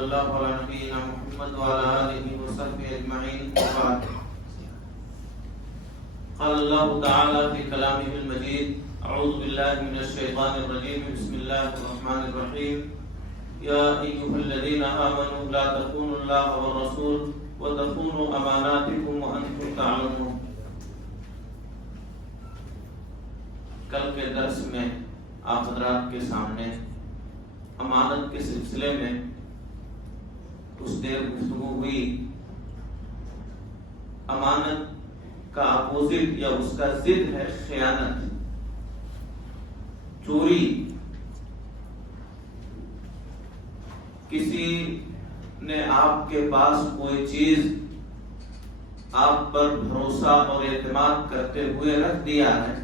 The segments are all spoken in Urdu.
وصلی اللہ علی نبینا محمد وعلی آلہ وصحبہ اجمعین. وبعد. قال اللہ تعالی فی کلامہ المجید: اعوذ باللہ من الشیطان الرجیم. بسم اللہ الرحمن الرحیم. یا ایھا الذین آمنوا لا تخونوا اللہ والرسول وتخونوا اماناتکم وانتم تعلمون. کل کے درس میں آپ حضرات کے سامنے امانت کے سلسلے میں کچھ دیر گفتگو ہوئی. امانت کا اپوزٹ یا اس کا ضد ہے خیانت، چوری. کسی نے آپ کے پاس کوئی چیز آپ پر بھروسہ اور اعتماد کرتے ہوئے رکھ دیا ہے،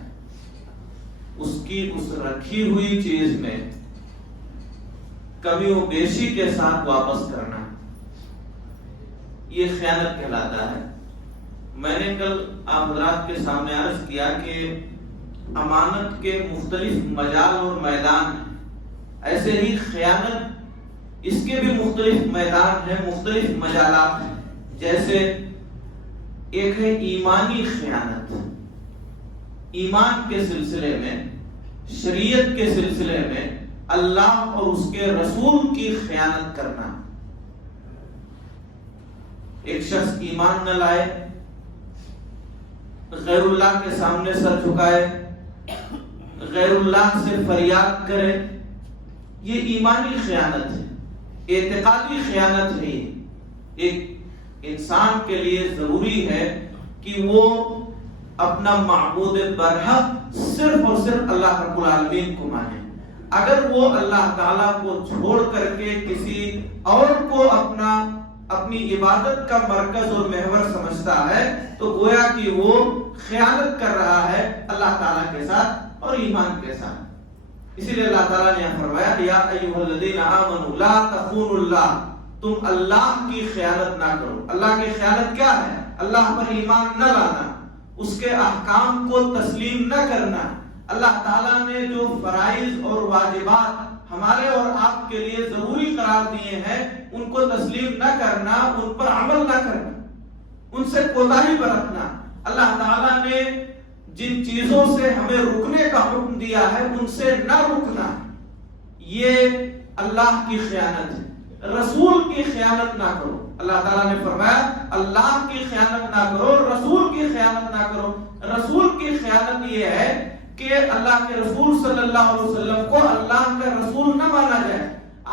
اس کی اس رکھی ہوئی چیز میں کمی و بیشی کے ساتھ واپس کرنا، یہ خیانت کہلاتا ہے. میں نے کل آپ حضرات کے سامنے عرض کیا کہ امانت کے مختلف مجال اور میدان ہیں، ایسے ہی خیانت اس کے بھی مختلف میدان ہیں، مختلف مجالات ہیں. جیسے ایک ہے ایمانی خیانت، ایمان کے سلسلے میں، شریعت کے سلسلے میں اللہ اور اس کے رسول کی خیانت کرنا. ایک شخص ایمان نہ لائے، غیر اللہ کے سامنے سر جھکائے، غیر اللہ سے فریاد کرے، یہ ایمانی خیانت ہے، اعتقادی خیانت ہے. ایک انسان کے لیے ضروری ہے کہ وہ اپنا معبود برحق صرف اور صرف اللہ رب العالمین کو مانے. اگر وہ اللہ تعالیٰ کو چھوڑ کر کے کسی اور کو اپنی عبادت کا مرکز اور محور سمجھتا ہے تو گویا کہ وہ خیانت کر رہا ہے اللہ تعالیٰ کے ساتھ اور ایمان کے ساتھ. اسی لیے اللہ تعالیٰ نے فرمایا: یا ایھا الذین آمنوا لا تخونوا اللہ، تم اللہ کی خیانت نہ کرو. اللہ کی خیانت کیا ہے؟ اللہ پر ایمان نہ لانا، اس کے احکام کو تسلیم نہ کرنا. اللہ تعالیٰ نے جو فرائض اور واجبات ہمارے اور آپ کے لیے ضروری قرار دیے ہیں ان کو تسلیم نہ کرنا، ان پر عمل نہ کرنا، ان سے کوتاہی برتنا. اللہ تعالیٰ نے جن چیزوں سے ہمیں رکنے کا حکم دیا ہے ان سے نہ رکنا، یہ اللہ کی خیانت ہے. رسول کی خیانت نہ کرو. اللہ تعالیٰ نے فرمایا اللہ کی خیانت نہ کرو، رسول کی خیانت نہ کرو. رسول کی خیانت یہ ہے کہ اللہ کے رسول صلی اللہ علیہ وسلم کو اللہ کا رسول نہ مانا جائے،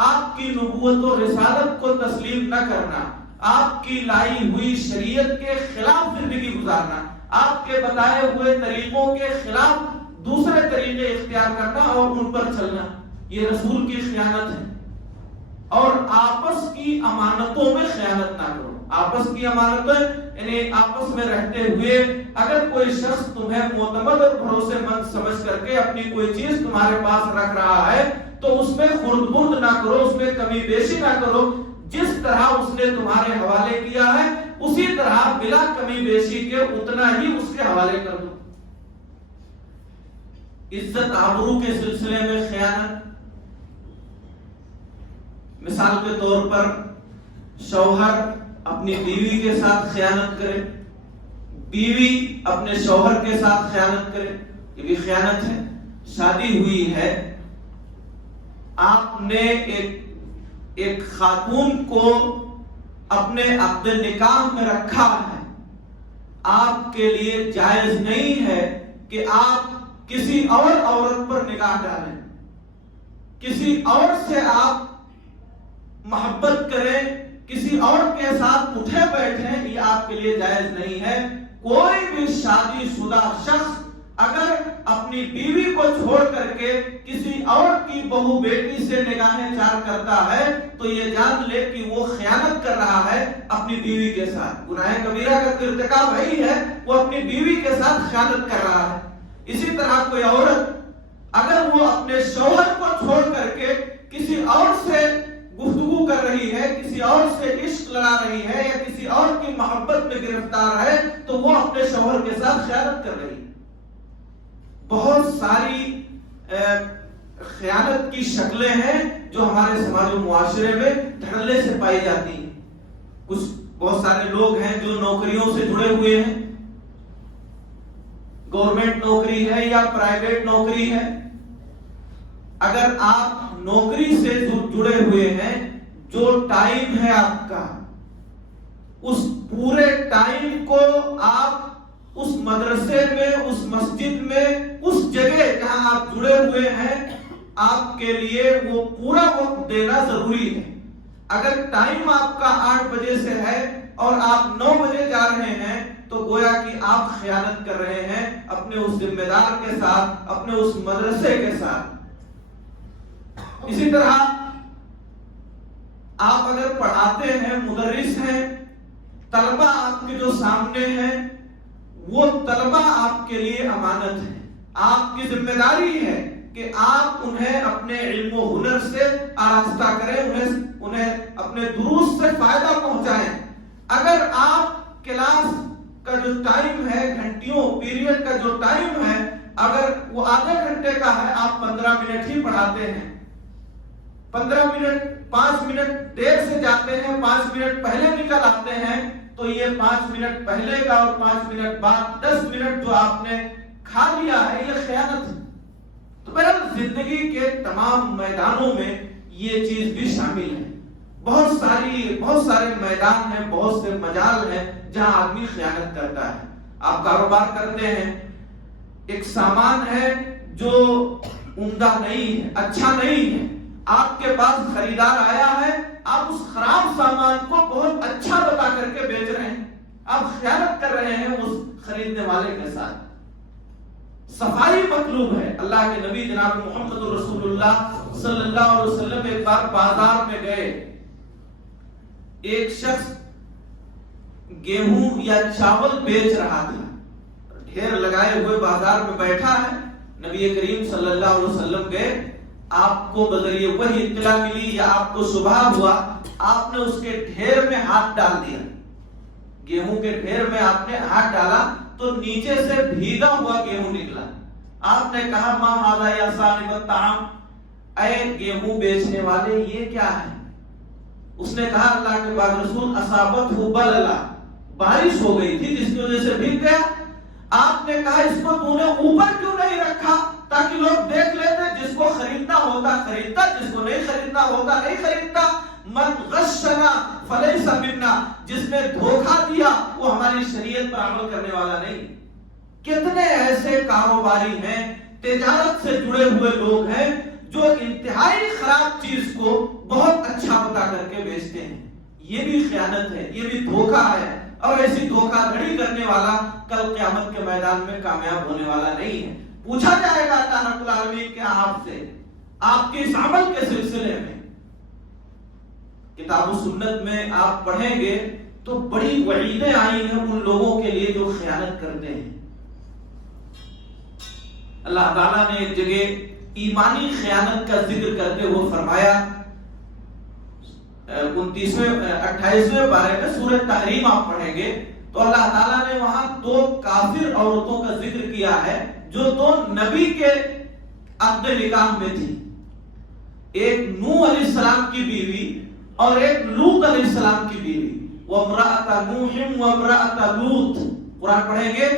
آپ کی نبوت و رسالت کو تسلیم نہ کرنا، آپ کی لائی ہوئی شریعت کے خلاف زندگی گزارنا، آپ کے بتائے ہوئے طریقوں کے خلاف دوسرے طریقے اختیار کرنا اور ان پر چلنا، یہ رسول کی خیانت ہے. اور آپس کی امانتوں میں خیانت نہ کرو. آپس کی امانتیں یعنی آپس میں رہتے ہوئے اگر کوئی شخص تمہیں معتمد اور بھروسے مند سمجھ کر کے اپنی کوئی چیز تمہارے پاس رکھ رہا ہے تو اس میں خرد برد نہ کرو، اس میں کمی بیشی نہ کرو. جس طرح اس نے تمہارے حوالے کیا ہے اسی طرح بلا کمی بیشی کے اتنا ہی اس کے حوالے کر دو. عزت آبرو کے سلسلے میں خیانت، مثال کے طور پر شوہر اپنی بیوی کے ساتھ خیانت کرے، بیوی اپنے شوہر کے ساتھ خیانت کرے، یہ بھی خیانت ہے. شادی ہوئی ہے، آپ نے ایک خاتون کو اپنے عقد نکاح میں رکھا ہے، آپ کے لیے جائز نہیں ہے کہ آپ کسی اور عورت پر نگاہ ڈالیں، کسی اور سے آپ محبت کریں، کسی اور کے ساتھ اٹھے بیٹھیں، یہ آپ کے لیے جائز نہیں ہے. کوئی بھی شادی شدہ شخص اگر اپنی بیوی کو چھوڑ کر کے کسی اور کی بہو بیٹی سے نگاہیں چار کرتا ہے تو یہ جان لے کہ وہ خیانت کر رہا ہے اپنی بیوی کے ساتھ. گناہ کبیرہ کا ارتکاب وہی ہے، وہ اپنی بیوی کے ساتھ خیانت کر رہا ہے. اسی طرح کوئی عورت اگر وہ اپنے شوہر کو چھوڑ کر کے کسی اور سے گفتگو کر رہی ہے، کسی اور سے عشق لڑا رہی ہے یا کسی اور کی محبت میں گرفتار ہے تو وہ اپنے شوہر کے ساتھ خیانت کر رہی ہے. بہت ساری خیانت کی شکلیں ہیں جو ہمارے سماج و معاشرے میں دھڑلے سے پائی جاتی ہیں. کچھ بہت سارے لوگ ہیں جو نوکریوں سے جڑے ہوئے ہیں، گورنمنٹ نوکری ہے یا پرائیویٹ نوکری ہے. اگر آپ نوکری سے جڑے ہوئے ہیں، جو ٹائم ہے آپ کا، اس پورے ٹائم کو آپ اس مدرسے میں، اس مسجد میں، اس جگہ جہاں آپ جڑے ہوئے ہیں، آپ کے لیے وہ پورا وقت دینا ضروری ہے. اگر ٹائم آپ کا 8 بجے سے ہے اور آپ 9 بجے جا رہے ہیں تو گویا کہ آپ خیانت کر رہے ہیں اپنے اس ذمہ دار کے ساتھ، اپنے اس مدرسے کے ساتھ. اسی طرح آپ اگر پڑھاتے ہیں، مدرس ہیں، طلبہ آپ کے جو سامنے ہیں، وہ طلبہ آپ کے لیے امانت ہے. آپ کی ذمہ داری ہے کہ آپ انہیں اپنے علم و ہنر سے آراستہ کریں، انہیں اپنے دروس سے فائدہ پہنچائیں. اگر آپ کلاس کا جو ٹائم ہے، گھنٹیوں پیریڈ کا جو ٹائم ہے، اگر وہ آدھے گھنٹے کا ہے، آپ 15 منٹ ہی پڑھاتے ہیں، 15 منٹ 5 منٹ دیر سے جاتے ہیں، 5 منٹ پہلے نکل آتے ہیں، تو یہ 5 منٹ پہلے کا اور 5 منٹ بعد 10 منٹ جو آپ نے کھا لیا ہے، یہ خیانت ہے. تو بہرحال زندگی کے تمام میدانوں میں یہ چیز بھی شامل ہے. بہت سارے میدان ہیں، بہت سے مجال ہیں جہاں آدمی خیانت کرتا ہے. آپ کاروبار کرتے ہیں، ایک سامان ہے جو عمدہ نہیں ہے، اچھا نہیں ہے، آپ کے پاس خریدار آیا ہے، آپ اس خراب سامان کو بہت اچھا بتا کر کے بیچ رہے ہیں. آپ خیانت کر رہے ہیں اس خریدنے والے کے ساتھ. صفائی مطلوب ہے. اللہ کے نبی جناب محمد رسول اللہ صلی اللہ علیہ وسلم ایک بار بازار میں گئے. ایک شخص گیہوں یا چاول بیچ رہا تھا، ڈھیر لگائے ہوئے بازار میں بیٹھا ہے. نبی کریم صلی اللہ علیہ وسلم گئے، آپ کو بذریعہ وحی اطلاع ملی یا آپ کو شبہ ہوا، آپ نے اس کے ڈھیر میں ہاتھ ڈال دیا. گیہوں کے ڈھیر میں آپ نے ہاتھ ڈالا تو نیچے سے بھیگا ہوا گیہوں نکلا. آپ نے کہا ما ھذا یا صاحب الطعام، اے گیہوں بیچنے والے یہ کیا ہے؟ اس نے کہا اللہ کے پاک رسول اصابت بللا، بارش ہو گئی تھی جس کی وجہ سے بھیگ گیا. آپ نے کہا اس کو تو نے اوپر کیوں نہیں رکھا تاکہ لوگ دیکھ لیتے، جس کو خریدنا ہوتا خریدتا، جس کو نہیں خریدنا ہوتا نہیں خریدتا. من غشنا فلیس منا، جس نے دھوکہ دیا وہ ہماری شریعت پر عمل کرنے والا نہیں. کتنے ایسے کاروباری ہیں، تجارت سے جڑے ہوئے لوگ ہیں جو انتہائی خراب چیز کو بہت اچھا بتا کر کے بیچتے ہیں. یہ بھی خیانت ہے، یہ بھی دھوکہ ہے، اور ایسی دھوکہ دھڑی کرنے والا کل قیامت کے میدان میں کامیاب ہونے والا نہیں ہے. پوچھا جائے گا اللہ رب العالمین کے آپ سے، آپ کے اس عمل کے سلسلے میں. کتاب و سنت میں آپ پڑھیں گے تو بڑی وعیدیں آئی ہیں ان لوگوں کے لیے جو خیانت کرتے ہیں. اللہ تعالیٰ نے ایک جگہ ایمانی خیانت کا ذکر کرتے ہوئے فرمایا، 28ویں پارے میں سورہ تحریم آپ پڑھیں گے تو اللہ تعالیٰ نے وہاں 2 کافر عورتوں کا ذکر کیا ہے جو 2 نبی کے عقد نکاح میں تھی. ایک نوح علیہ السلام کی بیوی اور ایک لوط علیہ السلام کی بیوی. وَامْرَأَتَ نُوحٍ وَامْرَأَتَ لُوطٍ، قرآن پڑھیں گے،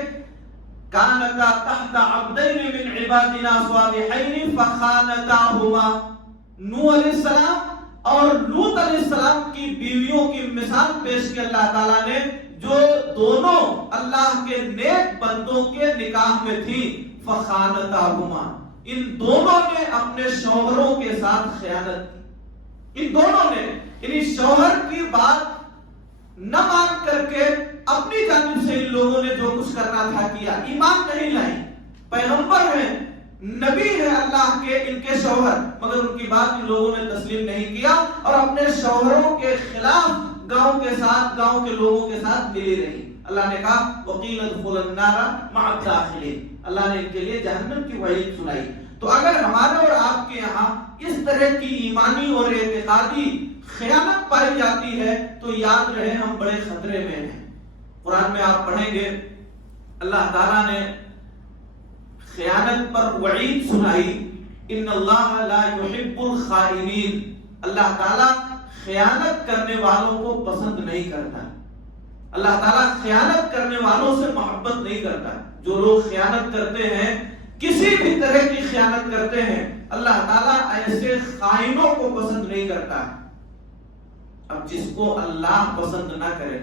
كَانَتَا تَحْتَ عَبْدَيْنِ مِنْ عِبَادِنَا صَالِحَيْنِ فَخَانَتَاهُمَا. نوح علیہ السلام اور لوط علیہ السلام کی بیویوں کی مثال پیش کی اللہ تعالیٰ نے، جو دونوں اللہ کے نیک بندوں کے نکاح میں تھی. فَخَانَتَاهُمَا، ان دونوں نے اپنے شوہروں کے ساتھ خیانت کی. ان دونوں نے یعنی شوہر کی بات نہ مان کر کے اپنی جانب سے ان لوگوں نے جو کچھ کرنا تھا کیا. ایمان نہیں لائیں، پیغمبر ہیں، نبی ہیں اللہ کے ان کے شوہر، مگر ان کی بات ان لوگوں نے تسلیم نہیں کیا اور اپنے شوہروں کے خلاف گاؤں کے لوگوں کے ساتھ ملی رہی. اللہ نے کہا وَقِيلَ ادْخُلُوا النَّارَ مَعَ الدَّاخِلِينَ، اللہ نے ان کے لیے جہنم کی وعید سنائی. تو اگر ہمارے اور آپ کے یہاں اس طرح کی ایمانی اور اعتقادی خیانت پائی جاتی ہے تو یاد رہے ہم بڑے خطرے میں ہیں. قرآن میں آپ پڑھیں گے اللہ تعالیٰ نے خیانت پر وعید سنائی ان اللہ لا يحب الخائنین، اللہ تعالیٰ خیانت کرنے والوں کو پسند نہیں کرتا، اللہ تعالیٰ خیانت کرنے والوں سے محبت نہیں کرتا۔ جو لوگ خیانت کرتے ہیں، کسی بھی طرح کی خیانت کرتے ہیں، اللہ تعالیٰ ایسے خائنوں کو پسند نہیں کرتا۔ اب جس کو اللہ پسند نہ کرے،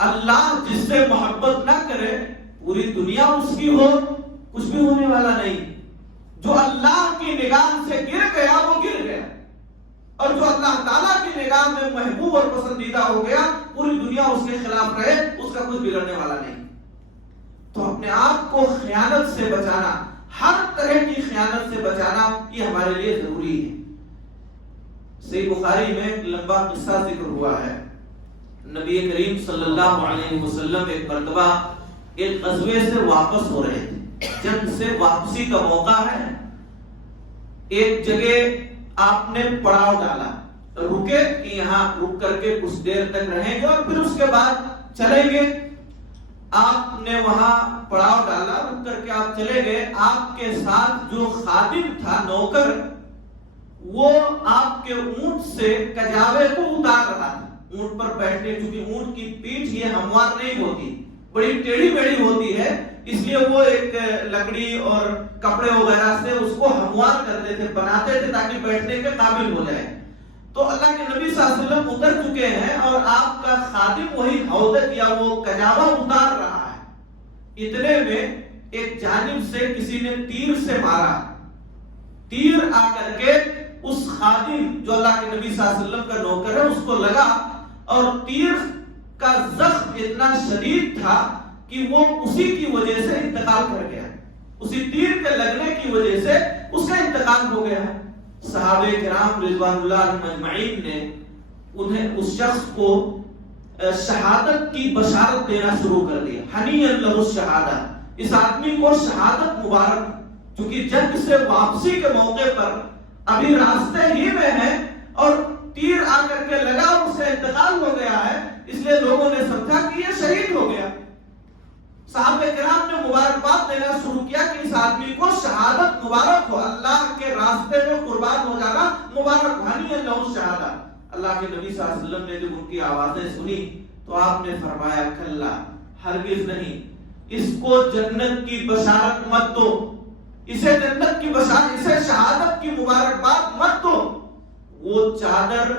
اللہ جس سے محبت نہ کرے، پوری دنیا اس کی ہو، کچھ بھی ہونے والا نہیں۔ جو اللہ کی نگاہ سے گر گیا وہ گر گیا، اور جو اللہ تعالیٰ کی نگاہ میں محبوب اور پسندیدہ ہو گیا، پوری دنیا اس کے خلاف رہے، اس کا کچھ بگڑنے والا نہیں۔ تو اپنے آپ کو خیانت سے بچانا، ہر طرح کی خیانت سے بچانا، یہ ہمارے لیے ضروری ہے۔ صحیح بخاری میں ایک لمبا قصہ ذکر ہوا ہے۔ نبی کریم صلی اللہ علیہ وسلم ایک مرتبہ ایک غزوے سے واپس ہو رہے تھے، جنگ سے واپسی کا موقع ہے، ایک جگہ آپ نے پڑاؤ ڈالا، رکے کہ یہاں رک کر کے کچھ دیر تک رہیں گے اور پھر اس کے بعد چلیں گے۔ آپ نے وہاں پڑاؤ ڈالا، رک کر کے آپ چلے گئے۔ آپ کے ساتھ جو خادم تھا، نوکر، وہ آپ کے اونٹ سے کجاوے کو اتار رہا تھا۔ اونٹ پر بیٹھنے، چونکہ اونٹ کی پیٹھ یہ ہموار نہیں ہوتی، بڑی ٹیڑھی میڑھی ہوتی ہے، اس لیے وہ ایک لکڑی اور کپڑے وغیرہ سے اس کو ہموار کرتے تھے، بناتے تھے تاکہ بیٹھنے کے قابل ہو جائے۔ تو اللہ کے نبی صلی اللہ علیہ وسلم اتر چکے ہیں اور آپ کا خادم وہی ہودت یا وہ کجاوا اتار رہا ہے۔ اتنے میں ایک جانب سے کسی نے تیر سے مارا، تیر آ کر کے اس خادم جو اللہ کے نبی صلی اللہ علیہ وسلم کا نوکر ہے اس کو لگا، اور تیر کا زخم اتنا شدید تھا کہ وہ اسی کی وجہ سے انتقال کر گیا، اسی تیر کے لگنے کی وجہ سے اس کا انتقال ہو گیا۔ صحابہ کرام رضوان اللہ علیہم اجمعین نے انہیں اس شخص کو شہادت کی بشارت دینا شروع کر دیا، ہنیئا لہ الشہادہ، اس آدمی کو شہادت مبارک، چونکہ جنگ سے واپسی کے موقع پر ابھی راستے ہی میں ہے اور تیر آ کر کے لگا اور اس کا انتقال ہو گیا ہے، اس لیے لوگوں نے سمجھا کہ یہ شہید ہو گیا۔ صحابہ کرام نے مبارکباد دینا شروع کیا کہ اس آدمی کو شہادت مبارک ہو، اللہ کے راستے میں قربان ہو جانا مبارک، ہنیئا لہ الشہادہ۔ اللہ کے نبی صلی اللہ علیہ وسلم نے جب ان کی آوازیں سنی تو آپ نے فرمایا کلا، ہرگز نہیں، اس کو جنت کی بشارت مت دو، اسے جنت کی بشارت، اسے شہادت کی مبارکباد مت دو۔ وہ چادر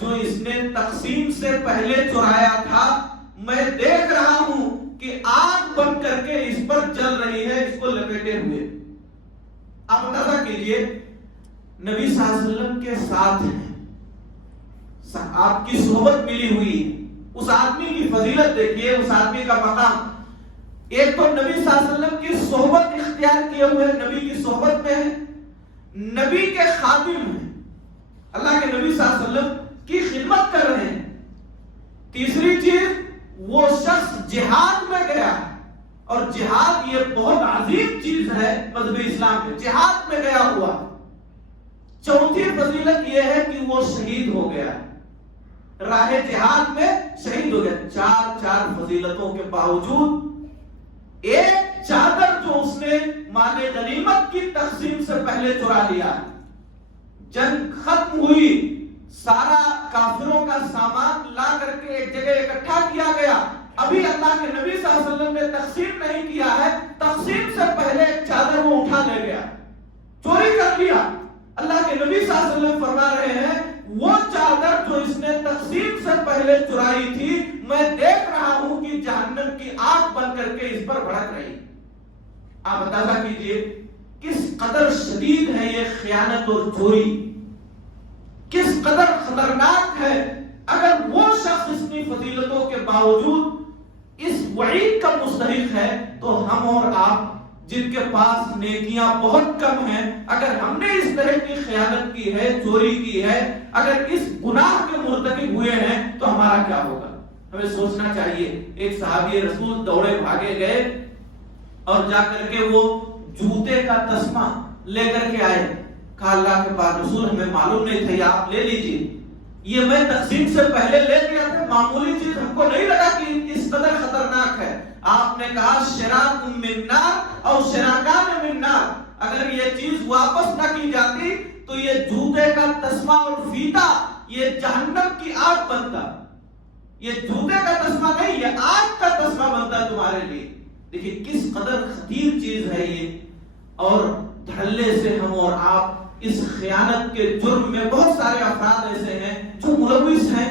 جو اس نے تقسیم سے پہلے چرایا تھا، میں دیکھ رہا ہوں کہ آگ بن کر کے اس پر جل رہی ہے، اس کو لپیٹے ہوئے۔ آپ اندازہ کیجئے، نبی صلی اللہ علیہ وسلم کے ساتھ ہیں، آپ کی صحبت ملی ہوئی ہے، اس آدمی کی فضیلت دیکھیے، اس آدمی کا مقام۔ ایک تو نبی صلی اللہ علیہ وسلم کی صحبت اختیار کیے ہوئے، نبی کی صحبت میں ہے، نبی کے خادم ہیں، اللہ کے نبی صلی اللہ علیہ وسلم کی خدمت کر رہے ہیں۔ تیسری چیز، وہ شخص جہاد میں گیا، اور جہاد یہ بہت عظیم چیز ہے مذہب اسلام میں، جہاد میں گیا ہوا۔ چوتھی فضیلت یہ ہے کہ وہ شہید ہو گیا، راہ جہاد میں شہید ہو گیا۔ چار فضیلتوں کے باوجود ایک چادر جو اس نے مال غنیمت کی تقسیم سے پہلے چرا لیا، جنگ ختم ہوئی، سارا کافروں کا سامان لا کر کے ایک جگہ اکٹھا کیا گیا، ابھی اللہ کے نبی صلی اللہ علیہ وسلم نے تقسیم نہیں کیا ہے، تقسیم سے پہلے ایک چادر وہ اٹھا لے گیا، چوری کر لیا۔ اللہ کے نبی صلی اللہ علیہ وسلم فرما رہے ہیں وہ چادر جو اس نے تقسیم سے پہلے چرائی تھی، میں دیکھ رہا ہوں کہ جہنم کی آگ بن کر کے اس پر بھڑک رہی۔ آپ اندازہ کیجئے کس قدر شدید ہے یہ خیانت اور چوری، کس قدر خطرناک ہے۔ اگر وہ شخص اتنی فضیلتوں کے باوجود اس وعید کا مستحق ہے تو ہم اور آپ جن کے پاس نیکیاں بہت کم ہیں، اگر ہم نے اس طرح کی خیانت کی ہے، چوری کی ہے، اگر اس گناہ کے مرتکب ہوئے ہیں تو ہمارا کیا ہوگا؟ ہمیں سوچنا چاہیے۔ ایک صحابی رسول دوڑے بھاگے گئے اور جا کر کے وہ جوتے کا تسمہ لے کر کے آئے، کہا اللہ کے پاک رسول ہمیں معلوم نہیں تھا، یہ آپ لے لیجیے، یہ میں تقسیم سے پہلے لے لیا تھا، معمولی چیز، ہم کو نہیں لگا کہ اس قدر خطرناک ہے۔ آپ نے کہا شراک من نار اور شراکان من نار، اگر یہ چیز واپس نہ کی جاتی تو یہ جوتے کا تسمہ اور فیتا یہ جہنم کی آگ بنتا. یہ جوتے کا تسمہ نہیں، یہ آگ کا تسمہ بنتا تمہارے لیے. دیکھیں کس قدر خطیر چیز ہے یہ. اور دھڑلے سے ہم اور آپ اس خیانت کے جرم میں بہت سارے افراد ایسے ہیں جو ملوث ہیں،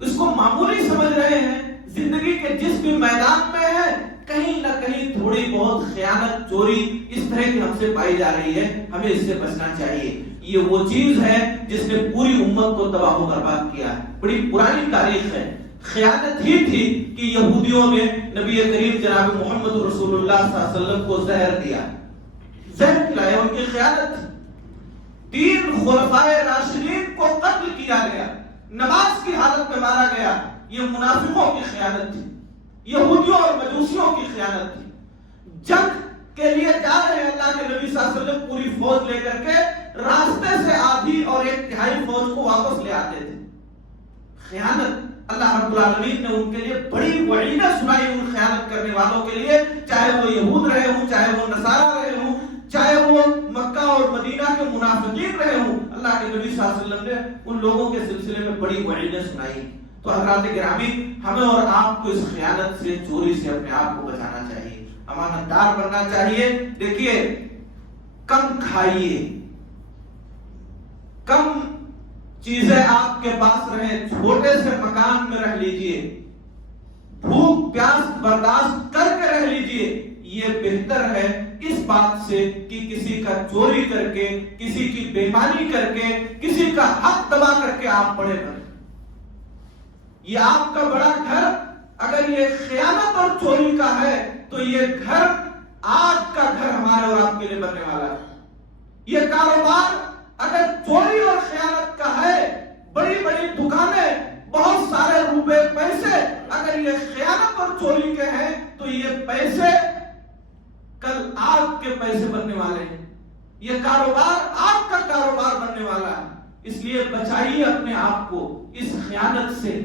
اس کو معمولی سمجھ رہے ہیں. زندگی کے جس بھی میدان میں ہے کہیں نہ کہیں تھوڑی بہت خیانت، چوری اس طرح کی ہم سے پائی جا رہی ہے. ہمیں اس سے بچنا چاہیے. یہ وہ چیز ہے جس نے پوری امت کو تباہ و برباد کیا ہے. بڑی پرانی تاریخ ہے. خیانت ہی تھی کہ یہودیوں نے نبی کریم جناب محمد رسول اللہ صلی اللہ علیہ وسلم کو زہر دیا، زہر کھلایا. ان کی خیانت. 3 خلفائے راشدین کو قتل کیا گیا، نماز کی حالت میں مارا گیا. یہ منافقوں کی خیانت تھی، یہودیوں اور مجوسیوں کی خیانت تھی. جنگ کے لیے جا رہے ہیں اللہ کے نبی صلی اللہ علیہ وسلم پوری فوج لے کر کے، راستے سے آدھی اور 1/3 فوج کو واپس لے آتے تھے. خیانت. اللہ رب العالمین نے ان کے لیے بڑی وعیدیں سنائی ان خیانت کرنے والوں کے لیے، چاہے وہ یہود رہے ہوں، چاہے وہ نصارہ رہے ہوں، چاہے وہ مکہ اور مدینہ کے منافقین رہے ہوں. اللہ کے نبی صلی اللہ علیہ وسلم نے ان لوگوں کے سلسلے میں بڑی وعیدیں سنائی. تو حضرات گرامی، ہمیں اور آپ کو اس خیانت سے، چوری سے اپنے آپ کو بچانا چاہیے، امانت دار بننا چاہیے. دیکھیے کم کھائیے، کم چیزیں آپ کے پاس رہیں، چھوٹے سے مکان میں رہ لیجئے، بھوک پیاس برداشت کر کے رہ لیجئے. یہ بہتر ہے اس بات سے کہ کسی کا چوری کر کے، کسی کی بےمانی کر کے، کسی کا حق تباہ کر کے آپ بڑے بنے. یہ آپ کا بڑا گھر اگر یہ خیانت اور چوری کا ہے تو یہ گھر آگ کا گھر ہمارے اور آپ کے لیے بننے والا ہے. یہ کاروبار اگر چوری اور خیانت کا ہے، بڑی بڑی دکانیں، بہت سارے روپے پیسے اگر یہ خیانت اور چوری کے ہیں تو یہ پیسے کل آگ کے پیسے بننے والے ہیں. یہ کاروبار آگ کا کاروبار بننے والا ہے. اس لیے بچائیے اپنے آپ کو اس خیانت سے،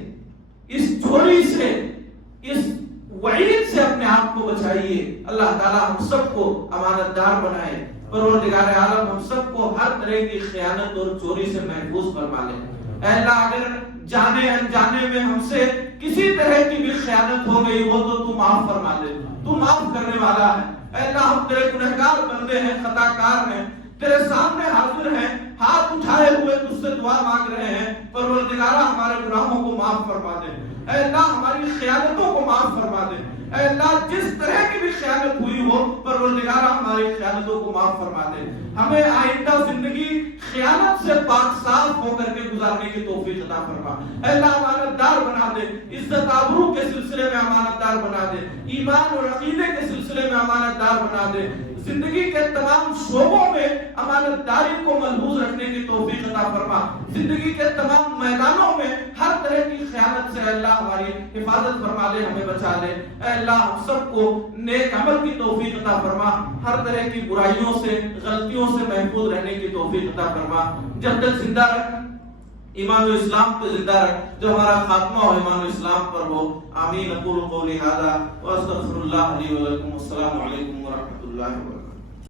اس چوری سے، اس وعید سے اپنے آپ کو بچائیے. اللہ تعالیٰ ہم سب کو امانت دار بنائے. پروردگار عالم ہم سب کو ہر طرح کی خیانت اور چوری سے محفوظ فرما لے. اے اللہ اگر جانے انجانے میں ہم سے کسی طرح کی بھی خیانت ہو گئی ہو تو تو معاف فرما دے. تو معاف کرنے والا ہے. اے اللہ ہم تیرے گنہگار بندے ہیں، خطا کار ہیں، تیرے سامنے حاضر ہیں، ہاتھ اٹھائے ہوئے تجھ سے دعا مانگ رہے ہیں. پروردگارہ ہمارے گناہوں کو معاف فرما دے. اے اللہ ہماری خیانتوں کو معاف فرما دے. اے اللہ جس طرح کی بھی خیانت ہوئی ہو پروردگارہ ہماری خیانتوں کو معاف فرما دے. ہمیں آئندہ زندگی خیانت سے پاک صاف ہو کر کے گزارنے کی توفیق عطا فرما. اے اللہ امانت دار بنا دے. عزت آبرو کے سلسلے میں امانت دار بنا دے. ایمان اور عقیدے کے سلسلے میں امانت دار بنا دے. زندگی کے تمام شعبوں میں امانت داری کو ملحوظ رکھنے کی توفیق عطا فرما. زندگی کے تمام میدانوں میں ہر طرح کی خیانت سے اللہ ہماری حفاظت فرما لے، ہمیں بچا لے. اے اللہ ہم سب کو نیک عمل کی توفیق عطا فرما. ہر طرح کی برائیوں سے، غلطیوں سے محفوظ رہنے کی توفیق عطا فرما. جب تک زندہ رکھ، ایمان و اسلام پہ زندہ رکھ، جو ہمارا خاتمہ ہو ایمان و اسلام پر ہو. آمین. اقول قولی ھذا واستغفر اللہ لی ولکم. السلام علیکم ورحمۃ اللہ وبرکاتہ.